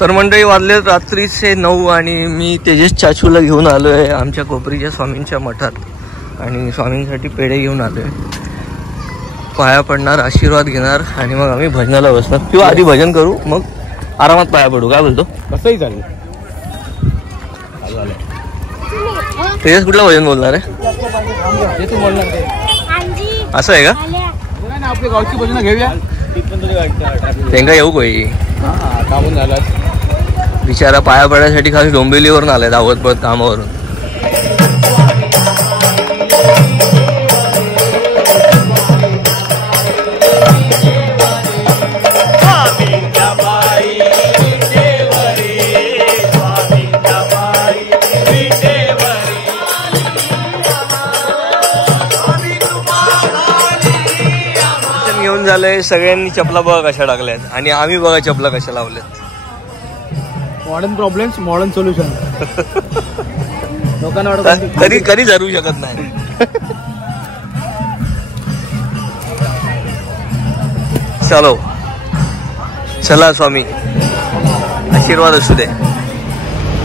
तर मंडळी वाजले रात्रीचे 9 आणि मी तेजस चाचूला घेऊन आलो आहे आमच्या कोपरीच्या स्वामींच्या मठात आणि स्वामींसाठी पेढे घेऊन आलो आहे. पाया पडणार, आशीर्वाद घेणार आणि मग आम्ही भजनाला बसणार किंवा आधी भजन करू मग आरामात पाया पडू. काय बोलतो? कसंही चालेल. तेजस कुठलं भजन बोलणार आहे? असं आहे का? आपल्या गावची भजन घेऊया. त्यांना येऊ कोई कामून झाला बिचारा पाया पडायसाठी खाली डोंबिवलीवरून आलाय धावत पडत कामावरून. घेऊन झालंय. सगळ्यांनी चपला बघा कशा टाकल्यात आणि आम्ही बघा चपला कशा लावल्यात. Modern problems modern solution. लोकांना कधी कधी जरू शकत नाही. चलो चला स्वामी आशीर्वाद असू दे.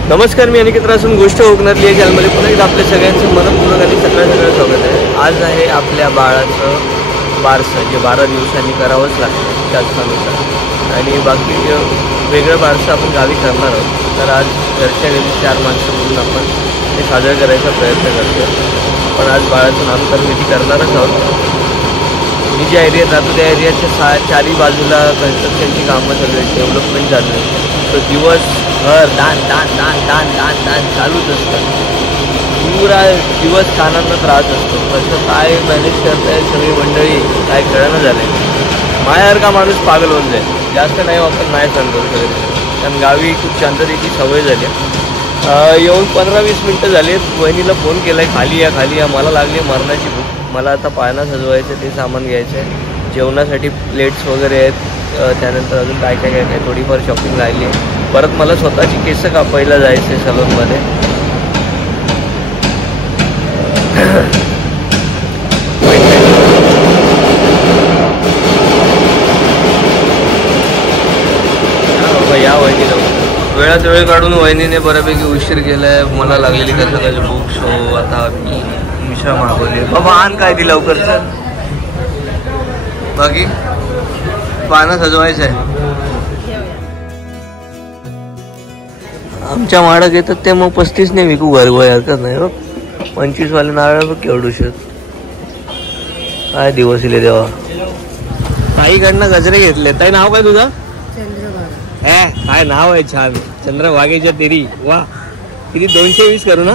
नमस्कार, मी अनिकेत रासून गोष्ट कोकणातली या चॅनलमध्ये पुन्हा एकदा आपल्या सगळ्यांचं मनपूर्वक आणि सगळं स्वागत आहे. आज आहे आपल्या बाळाचं बारसं, जे 12 दिवसांनी करावंच लागतं त्यानुसार आणि बाकी वेगळं बारसं आपण गावी करणार आहोत. तर आज घरच्या घरी 4 माणसं म्हणून आपण ते साजरं करायचा प्रयत्न करतो. पण आज बाळाचं नामकरण विधी करणारच आहोत. मी ज्या एरियात राहतो त्या एरियाच्या 4ही बाजूला कन्स्ट्रक्शनची कामं सगळे डेव्हलपमेंट झालं आहे. तर दिवसभर दान दान दान दान दान दान चालूच असतं. पुरा दिवस कानांना त्रास असतो. कसं काय मॅनेज करताय सगळी मंडळी काय कळणं झालं आहे. माझ्यासारखा माणूस पागल होऊन जाईल. जास्त नाही आपण नाही सहन करू शकत. कारण गावी खूप शांततेची सवय झाली. येऊन 15-20 मिनटं झाली. वहिनीला फोन केला आहे, खाली या खाली या. मला लागली मरणाची भूक. मला आता पाळणा सजवायचं ते सामान घ्यायचं आहे. जेवणासाठी प्लेट्स वगैरे आहेत. त्यानंतर अजून काय काय काय काय थोडीफार शॉपिंग राहिली आहे. परत मला स्वतःची केस कापायला जायचं आहे सलूनमध्ये. या वहिनीला वेळात वेळ काढून वहिनीने बऱ्यापैकी उशीर केलाय. मला लागलेली कसं बुक शो. आता मी मिश्रा मागवली. बाबा आण काय ती लवकर. बाकी पानं सजवायचं आहे. आमच्या माडक येतात ते मग 35 ने विकू घरगोय हरकत नाही. 25 वाले नारळ बघ केवढू शकत. काय दिवस इले देवा. ताईकडनं गजरे घेतले. ताई नाव काय तुझं? काय नाव आहे छान. चंद्रभागेच्या तेरी. वा किती 220 करू ना?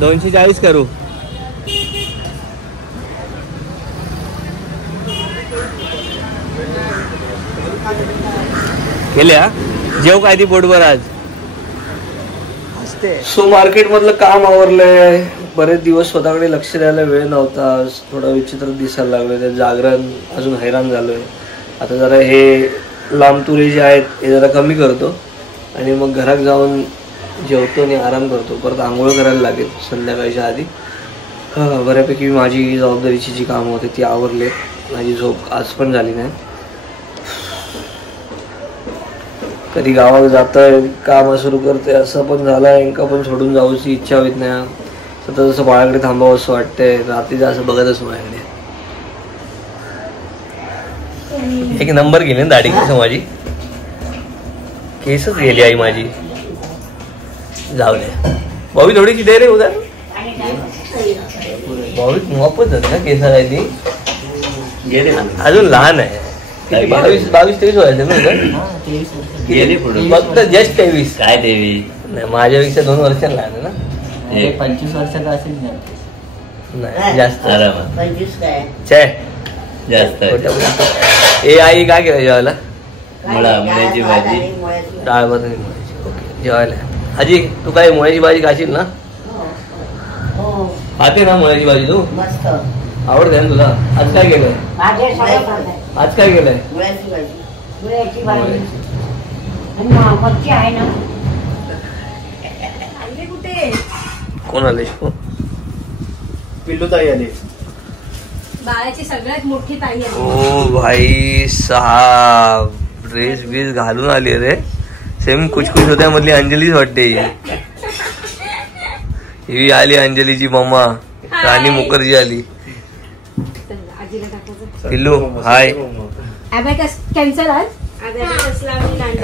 240 करू. केल्या जेव काय ती पोटभर आज. सो मार्केट मधलं काम आवरलंय. बरेच दिवस स्वतःकडे लक्ष द्यायला वेळ नव्हता. थोडा विचित्र दिसायला लागलं. ते जागरण अजून हैराण झालोय. आता जरा हे लांबतुरे जे आहेत हे जरा कमी करतो आणि मग घरात जाऊन जेवतो आणि आराम करतो. परत आंघोळ करायला लागेल संध्याकाळच्या आधी. बऱ्यापैकी माझी जबाबदारीची जी कामं होती ती आवरले. माझी झोप आज पण झाली नाही. कधी गावात जातोय काम सुरू करते असं पण झालंय. इंका पण सोडून जाऊची इच्छा होत नाही. सतत जसं बाळाकडे थांबावं असं वाटतंय. रात्रीचं असं बघतच माझ्याकडे. एक नंबर गेली ना दाढी केस माझी. केसच गेली आई माझी. जाऊ दे भावी थोडीशी दे रे उद्या. भावी वापस जाते ना केसाला ती. गेले ना अजून लहान आहे. 22-23 व्हायचं ना. फक्त जस्ट 23. काय 23 नाही माझ्यापेक्षा 2 वर्षांनी लहान आहे ना. 25 वर्षाचा असेल ना. नाही जास्त. 25 काय जास्त. ए आई काय केलं जेवायला? मुळ्याची भाजी डाळ भात. ओके जेवायला. आजी तू काय मुळ्याची भाजी खाशील ना? खाते ना मुळ्याची भाजी तू? आवडते ना तुला? आज काय केलंय? आज काय केलंय? कोण आले? पिल्लूताई आली. बाळाची सगळ्यात मोठी ताई आहे. ओ भाई साहब ड्रेस बीस घालून आली रे. सेम कुछ कुछ होत्या मधली अंजलीच वाटते ही आली अंजलीची मम्मा राणी मुखर्जी आली. पिल्लू हाय. अबॅकस कॅन्सल आज.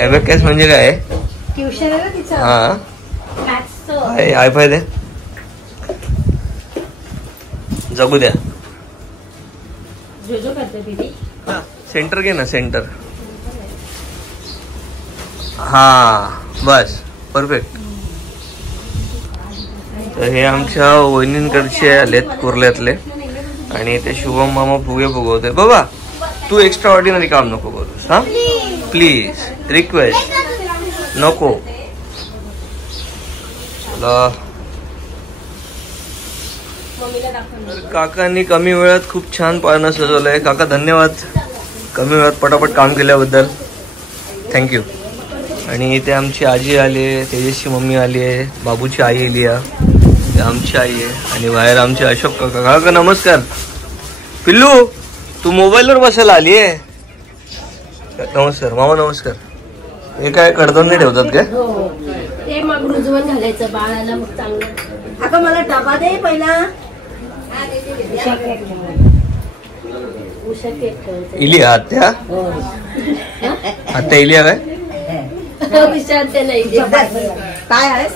अबॅकस म्हणजे काय? ट्युशन आहे ना तिचं. हा मॅथ्सचं. हाय हाय फाय दे जगू द्या. जो जो करते दीदी. सेंटर घे ना सेंटर. हा बस परफेक्ट. तर हे आमच्या वहिनींकडचे आलेत कुर्ल्यातले आणि ते शुभम मामा फुगे फुगवते. बाबा तू एक्स्ट्रा ऑर्डिनरी काम नको करूस हा प्लीज रिक्वेस्ट नको. चला काकांनी कमी वेळात खूप छान पाळणं सजवलंय. काका धन्यवाद कमी वेळात पटापट काम केल्याबद्दल थँक्यू. आणि इथे आमची आजी आली आहे, तेजसची मम्मी आली आहे, बाबूची आई आली आहे, आमची आई आहे आणि बाहेर आमचे अशोक काका. काका नमस्कार. पिल्लू तू मोबाईलवर बसायला आली आहे. नमस्कार मामा नमस्कार. हे काय कडधान्य ठेवतात काय? ते मग रुजवून घालायचं बाळाला मग चांगलं. अगं मला डबा दे पहिला. उषा केक ठेवायचं. इलिया आत्या आत्या इलिया काय? उषा ते नाही. काय आहे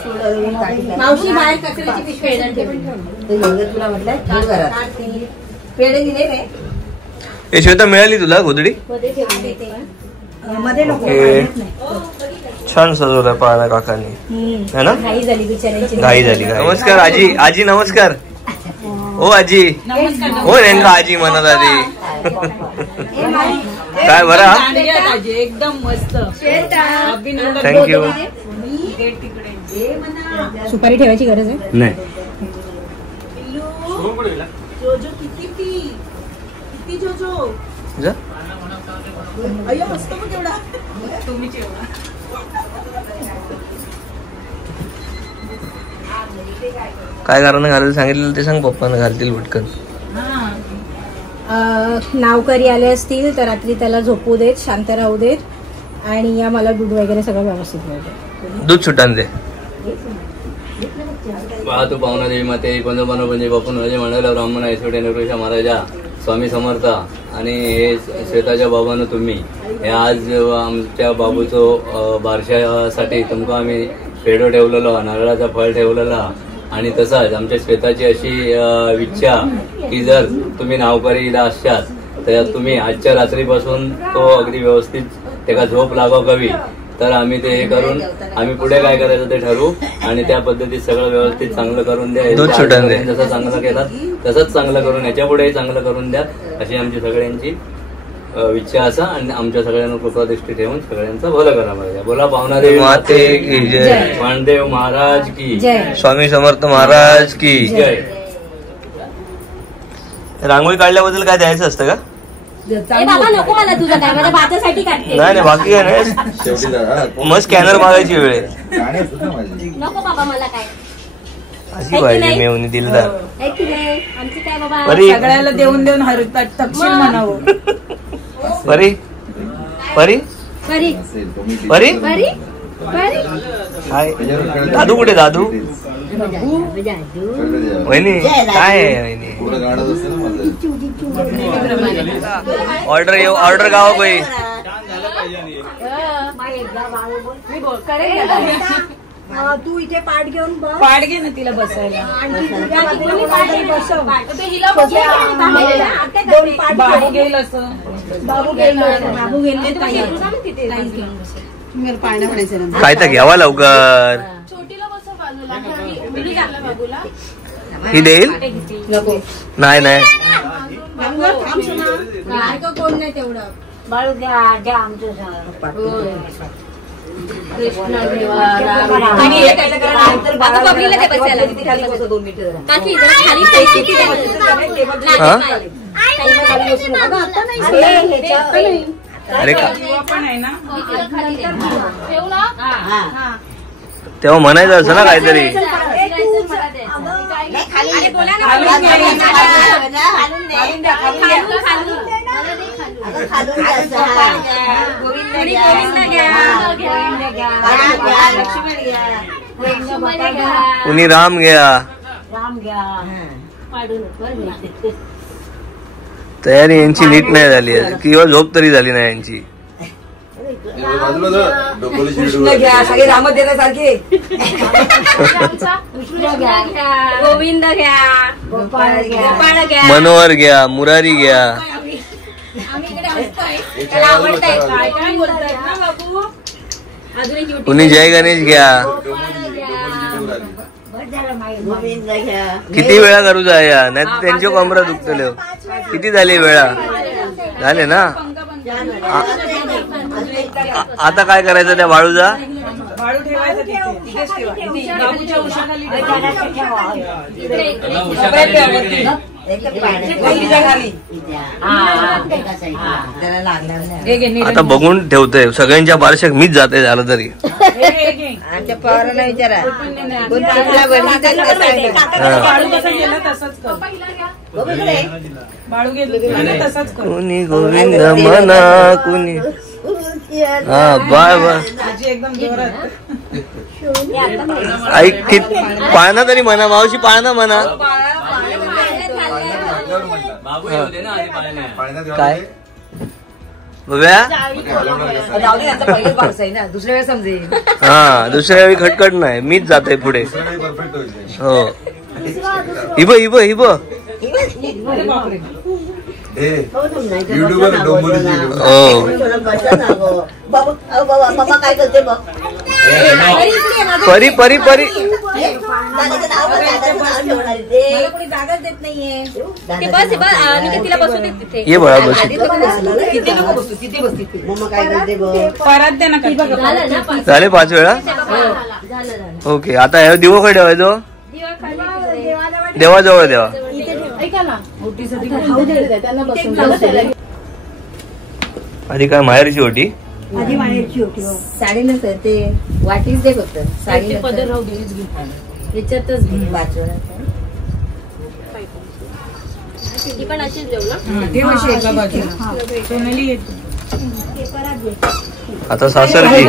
मावशी बाहेर कचऱ्याची पिशवी ठेवून. तुला म्हटलं पेढे दिले रे. हे श्वेता मिळाली तुला गोधडी? मध्ये ठेवून. मध्ये नको. छान सजवलंय पाळणा काकांनी है ना. घाई झाली बिचाऱ्यांची. घाई झाली. नमस्कार आजी. आजी नमस्कार. हो आजी. हो नेमका आजी म्हणत आधी. काय बरा एकदम मस्त. थँक्यू. सुपारी ठेवायची गरज आहे नाही जा. काय कारण घालायला सांगितलं ते सांग. पप्पांना घालतील पटकन. नावकरी आले असतील तर रात्री त्याला झोपू देत, शांत राहू देत आणि या मला दूध वगैरे सगळं व्यवस्थित मिळतं. दूध सुटान दे. पाहतो पाहुणा देवी माते पंजोबानो म्हणजे बापून म्हणजे म्हणाला ब्राह्मण ऐसोटे नृषा महाराजा स्वामी समर्थ आणि हे श्वेताच्या बाबानं तुम्ही हे आज आमच्या बाबूचो बारशासाठी तुमका आम्ही पेढो ठेवलेलो, नारळाचा फळ ठेवलेला आणि तसाच आमच्या श्वेताची अशी इच्छा की जर तुम्ही नावकरीला असशात तर तुम्ही आजच्या रात्रीपासून तो अगदी व्यवस्थित त्याला झोप लागाव कवी तर आम्ही ते हे करून आम्ही पुढे काय करायचं ते ठरवू आणि त्या पद्धतीत सगळं व्यवस्थित चांगलं करून द्या. जसं चांगलं केलं तसंच चांगलं करून याच्या पुढेही चांगलं करून द्या अशी आमची सगळ्यांची इच्छा असा आणि आमच्या सगळ्यांना कृपादृष्टी ठेवून सगळ्यांचं भलं करा पाहिजे. बोला पाहुणादेवी माते की जय. पांडदेव महाराज की जय. स्वामी समर्थ महाराज की जय. रांगोळी काढल्याबद्दल काय द्यायचं असतं का? बाबा नको मला तुझं काय माझ्या भातासाठी काढते. नाही बाकी काय नाही. मग स्कॅनर मागायची वेळ आहे. नको बाबा मला काय अशी पाहिजे मेवणी दिलदार. आमची काय बाबा परी सगळ्याला देऊन देऊन हरतात तपशील म्हणावं. परी परी परी परी परी परी हाय. दादू कुठे? दादू वहिनी काय आहे वहिनी? ऑर्डर येऊ ऑर्डर गावा बाई. तू इथे पाठ घेऊन बस. पाड घे ना तिला बसायला. बाबू घेईल असं. बाबू गेलो. बाबू गेले पाण्या म्हणायचं काय तर घ्यावा लवकर. ही देईल नाही नाही कोण नाही तेवढं बाळू द्या द्या आमचं अरे का पण आहे ना. तेव्हा म्हणायचं असं ना काहीतरी. कुणी राम घ्या. तयारी यांची नीट नाही झाली किंवा झोप तरी झाली नाही यांची. सगळे रामच देण्यासारखे. गोविंद घ्या, गोपाळ घ्या, मनोहर घ्या, मुरारी घ्या. कुणी जय गणेश घ्या. किती वेळा करू या नाही त्यांच्या कमरा दुखतले. किती झाली वेळा झाले ना. आता काय करायचं त्या बाळूचा. बाळू ठेवायचं तिथेच ठेवा. बाबूच्या उशाखाली आता बघून ठेवतोय. सगळ्यांच्या बारशाक मीच जाते झालं तरी. पवारांना विचारा बाळू कसं गेलं तसंच कर. बाळू गेलं तसंच कर. कुणी गोविंद म्हणा कुणी. हा बाय बाय. आजी एकदम जोरात. ऐक पाळणा तरी म्हणा. मावशी पाळणा म्हणा. काय बघूया. दुसऱ्या वेळेस समजेल. हा दुसऱ्या वेळी खटखट नाही मीच जाते पुढे. हो हिब हिब हिब. बाबा काय करते बघ. परी परी परी. कोणी जागाच देत नाहीये. तिला बसू देत तिथे. ये बळा बस. तिथे नको बसतो. तिथे बस. तिथे मम्मा काय करते बघ. परत दे ना. झाले 5 वेळा. ओके आता हे दिवो काय ठेवायचो. देवाजवळ देवा. आधी काय माहेरची होती. आधी माहेरची होती. साडी नसत ते वाटीच दे फक्त. साडी पदर राहू दे. त्याच्यातच ती पण अशीच देऊ ना. ठेवायची एका बाजूला. सोनाली येते. आता सासरची.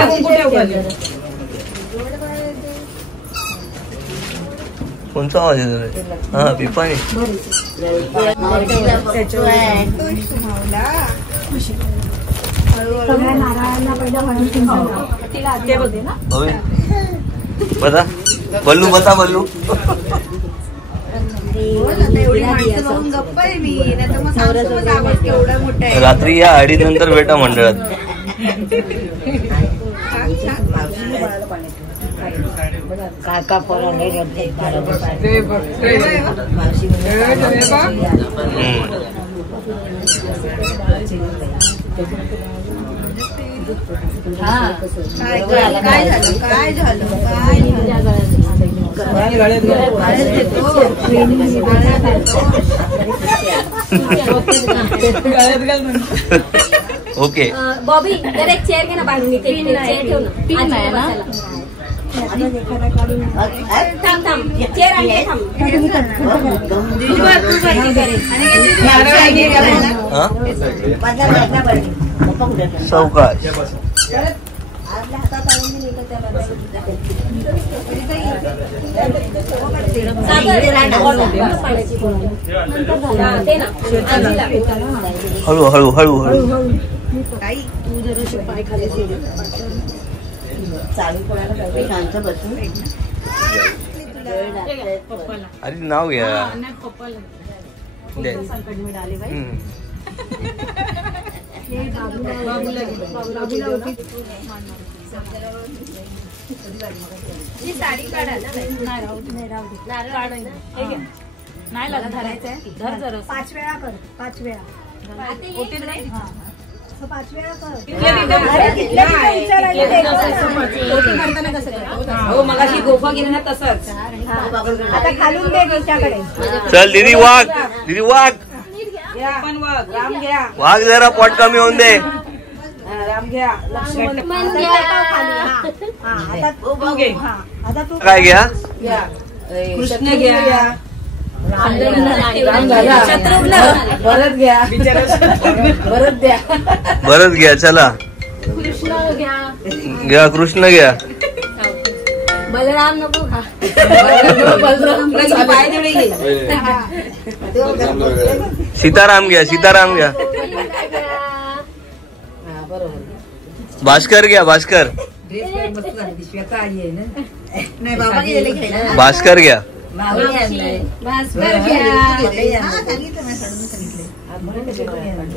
कोणचा आवाज येतो. हा पिपाणी. बता बल्लू बता बल्लू. रात्री या 2:30 नंतर भेटा मंडळात. काका पोरा काय झालं ओके. बॉबी जर एक चेअर घे ना बांधून. इथे चेअर ठेव ना. थांब थांब. चेअर आणि थांब. सावकाश. हळू हळू हळू हळू. अरे नाव घ्या. साडी काढा ना. नाही लागत धरायचंय. धर जरा. 5 वेळा कर. 5 वेळा. 5 वेळा कर. हो मगाशी गोफा गेला ना तसंच. आता खालून दे तिच्याकडे. चल दीदी वाघ. दीदी वाघ. पण वाघ. राम घ्या. वाघ जरा पोट कमी होऊन दे. राम घ्या. लक्ष्मण आता तू काय घ्या. कृष्ण घ्या. शत्रुघ्न भरत घ्या. भरत द्या. भरत घ्या. चला कृष्ण घ्या. घ्या. कृष्ण घ्या. बलराम नको खा. पाय तेवढे घे. सीताराम घ्या, सीताराम घ्या. हा, बरोबर. भास्कर घ्या, भास्कर. ड्रेस काय मस्त झाली ती श्वेता आई आहे ना. नाही बाबा गेले घ्यायला. भास्कर घ्या. भाऊनी आणलाय. भास्कर घ्या. सांगितलं ना, सांगितलं.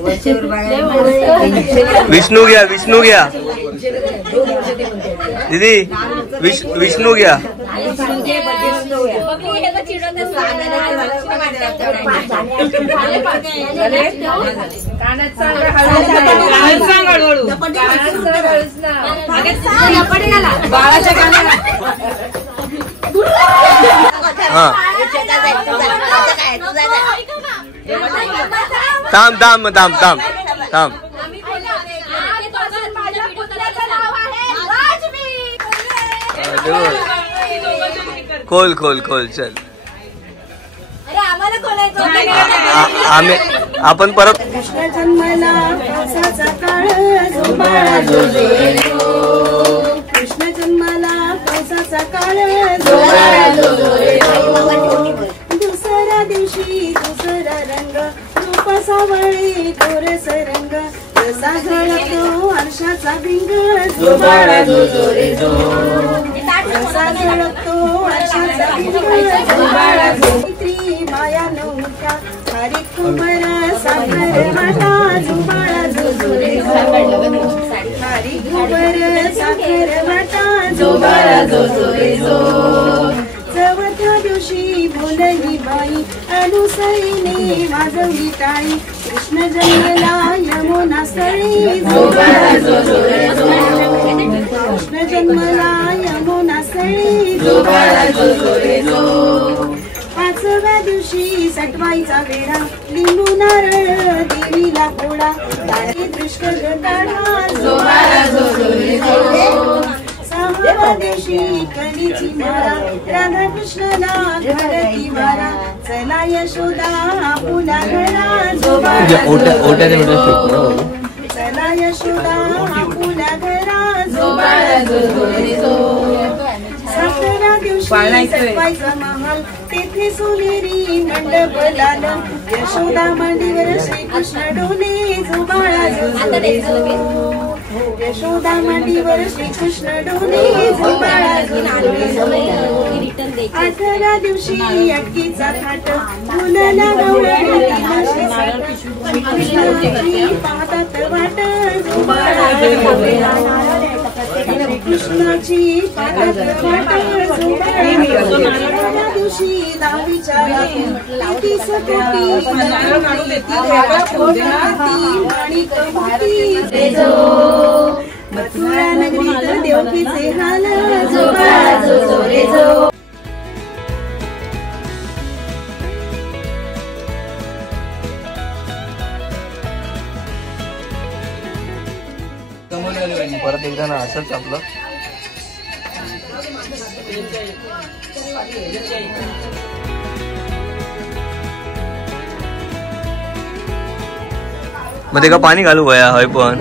वर्षावर बाया. विष्णू घ्या, विष्णू घ्या. दीदी विष्णू घ्या. बाळाच्या कानाला हा थांब थांब थांब थांब थांब. खोल खोल खोल चल. आम्ही आपण परत कृष्ण जन्मला पावसाचा काळ जो बाळा जो जो रे जो. कृष्ण जन्मला पावसाचा काळ जो बाळा जो जो रे जो. दुसऱ्या दिवशी दुसरा रंग रूप सावळे गोरस रंग जसा झळकतो आरशाचा भिंग जो बाळा जो जो रे जो. जसा झळकतो आरशाचा भिंग जो बाळा जो. माया नव्हत्या खारी कुंभार साखर वाटा जो बाळा जो जो रे जो. खारी कुंभार साखर वाटा जो बाळा जो जो रे जो. चवथ्या दिवशी बोलली बाई अनुसईने वाजवली टाळी कृष्ण जन्मला यमुना स्थळी जो बाळा जो जो रे जो. कृष्ण जन्मला यमुना स्थळी जो बाळा जो जो रे जो. पाचव्या दिवशी सटवाईचा वेढा लिंबू नारळ देवीला पोळा तारे दृष्ट काढा जो बाळा जो जो रे जो. सहाव्या दिवशी कलीची मारा राधा कृष्णला घडती वारा चला यशोदा आपुला घरा जो बाळा चला यशोदा आपुला घरा जो बाळा जो जो रे जो. सातव्या दिवशी सटवाईचा महाल तेथे सोनेरी मंडप लाल यशोदा मांडीवर श्रीकृष्ण डोले जो बाळा जो जो रे जो. यशोदा मांडीवर श्रीकृष्ण डोले जो बाळा जो जो रे जो. आठव्या दिवशी अटकीचा थाट मुलाला श्रीकृष्णाची पाहतात वाट जो बाळा जो जो रे जो. कृष्णाची पाहतात वाट जो बाळा जो जो रे जो. दिवशी दहावीच्या तीस कोटी माणिक मोती रे जो. मथुरा नगरीत देवकीचे हाल जो बाळा जो जो रे जो. परत एकदा ना असंच आपलं मध्ये का पाणी घालू गया हय पण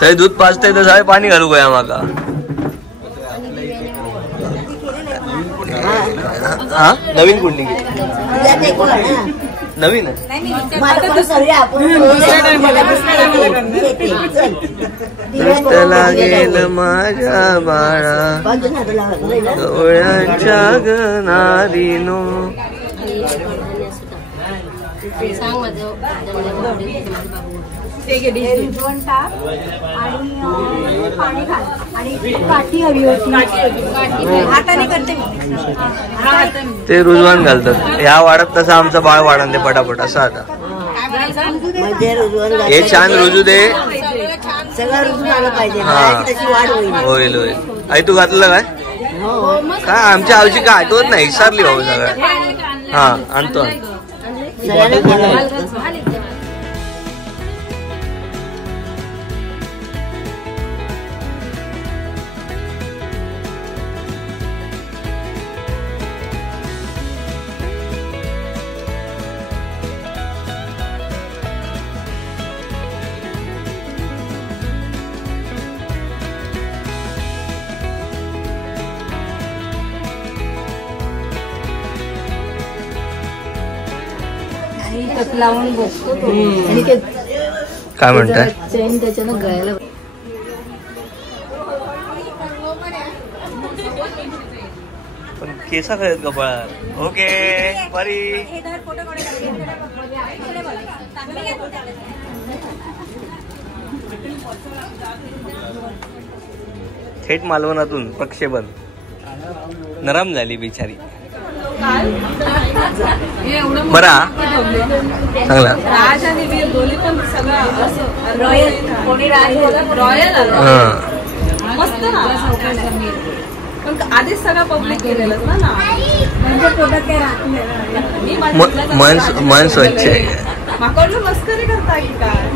थंय दूध पाजतंय तर साहेब पाणी घालू गया माका. हा नवीन कुंडी नवीन दृष्ट लागेल माझ्या बाळा डोळ्यांच्या गनारीनो. पाणी घाल आणि काठी हवी होती हाताने करते ते रुजवान घालतात ह्या वाढत तसं आमचं बाळ वाढन ते पटापट असं. आता हे छान रुजू दे सगळं रुजून आलं पाहिजे हा त्याची वाढ होईल. होईल होईल. आई तू घातलं काय काय आमच्या आऊची काय आठवत नाही विसरली भाऊ सगळं. हा आणतो. हातात लावून बसतो तो. आणि ते काय म्हणताय? चेन त्याच्यानं गळायला पण केसा काय आहेत कपाळात? ओके परी थेट मालवणातून प्रक्षेपण. नरम झाली बिचारी. बरा चांगला. राज आणि वीर दोन्ही पण सगळं असं रॉयल मस्त ना. पण आधीच सगळं पब्लिक केलेलं ना. मन स्वच्छ आहे. माकडलं मस्करी करता की काय?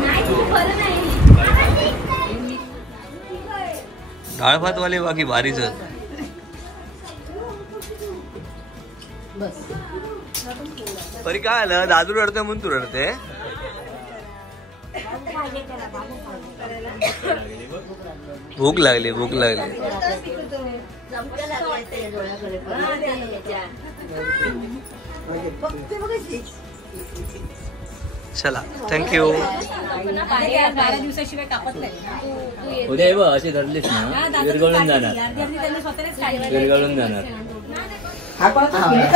डाळ भात वाले बाकी भारीच. परी काय आलं? दादू रडते म्हणून तू रडते? भूक लागली भूक लागली. चला थँक्यू. 12 दिवसाशिवाय कापत नाही. उद्या बघ अशी धरलीस ना विरघळून जाणार. विरघळून जाणार.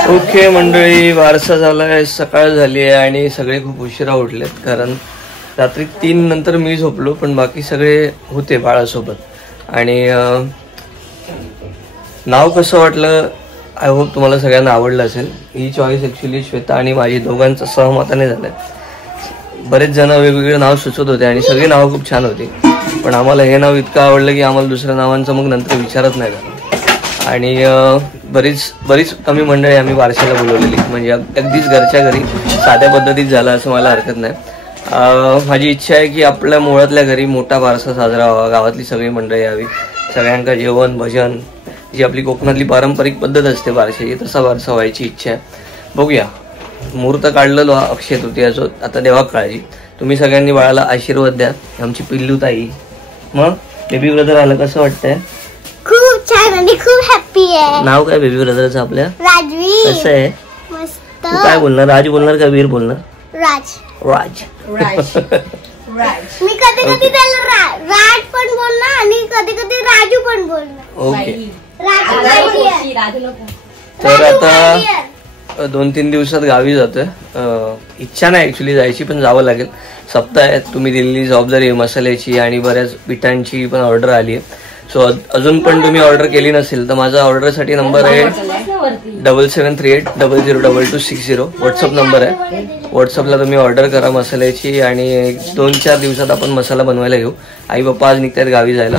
ओके मंडळी, वारसा झालाय, सकाळ झाली आहे आणि सगळे खूप उशिरा उठलेत. कारण रात्री 3 नंतर मी झोपलो, पण बाकी सगळे होते बाळासोबत. आणि नाव कसं वाटलं आय होप तुम्हाला सगळ्यांना आवडलं असेल. ही चॉईस ऍक्च्युली श्वेता आणि माझी दोघांचं सहमताने झालंय. बरेच जण वेगवेगळे नाव सुचवत होते आणि सगळी नावं खूप छान होती, पण आम्हाला हे नाव इतकं आवडलं की आम्हाला दुसऱ्या नावांचं मग नंतर विचारत नाही झालं. आणि बरीच कमी मंडळी आम्ही बारशाला बोलवलेली, म्हणजे अगदीच घरच्या घरी साध्या पद्धतीत झालं असं मला हरकत नाही. माझी इच्छा आहे की आपल्या मुळातल्या घरी मोठा बारसा साजरा व्हावा, गावातली सगळी मंडळी यावी, सगळ्यांका जेवण भजन जी आपली कोकणातली पारंपरिक पद्धत असते बारशाची तसा बारसा व्हायची इच्छा आहे. बघूया, मुहूर्त काढलेलो अक्षय तृतीयाचं. आता देवा काळजी. तुम्ही सगळ्यांनी बाळाला आशीर्वाद द्या. आमची पिल्लू ताई. मग बेबी ब्रदर आलं, कसं वाटतंय? खूप छान आणि खूप हॅपी आहे. नाव काय बेबी ब्रदरचं आपल्या? राजवीर. कसं आहे? मस्त. तू काय बोलणार? राज बोलणार का वीर बोलणार? राज. राज. मी कधी कधी त्याला राज पण बोलणार आणि कधी कधी राजू पण बोलणार. ओके. राजू. तर आता 2-3 दिवसात गावी जातोय. इच्छा नाही ऍक्च्युली जायची, पण जावं लागेल. सप्ताह आहे, तुम्ही दिलेली जबाबदारी मसाल्याची आणि बऱ्याच पिठांची पण ऑर्डर आली आहे. सो अजून पण तुम्ही ऑर्डर केली नसेल तर माझा ऑर्डरसाठी नंबर आहे 7738002260. व्हॉट्सअप नंबर आहे. व्हॉट्सअपला तुम्ही ऑर्डर करा मसाल्याची आणि 2-4 दिवसात आपण मसाला बनवायला घेऊ. आई बाप्पा आज निघतायत गावी जायला.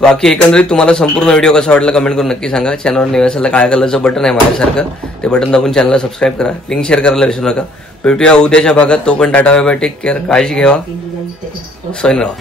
बाकी एकंदरीत तुम्हाला संपूर्ण व्हिडिओ कसा वाटला कमेंट करून नक्की सांगा. चॅनलवर नवीन असेल काळ्या कलरचं बटन आहे माझ्यासारखं, ते बटन दाबून चॅनलला सबस्क्राईब करा. लिंक शेअर करायला विसरू नका. भेटूया उद्याच्या भागात. तो पण tata bye bye, take care, काळजी घ्यावा, सैन राहा.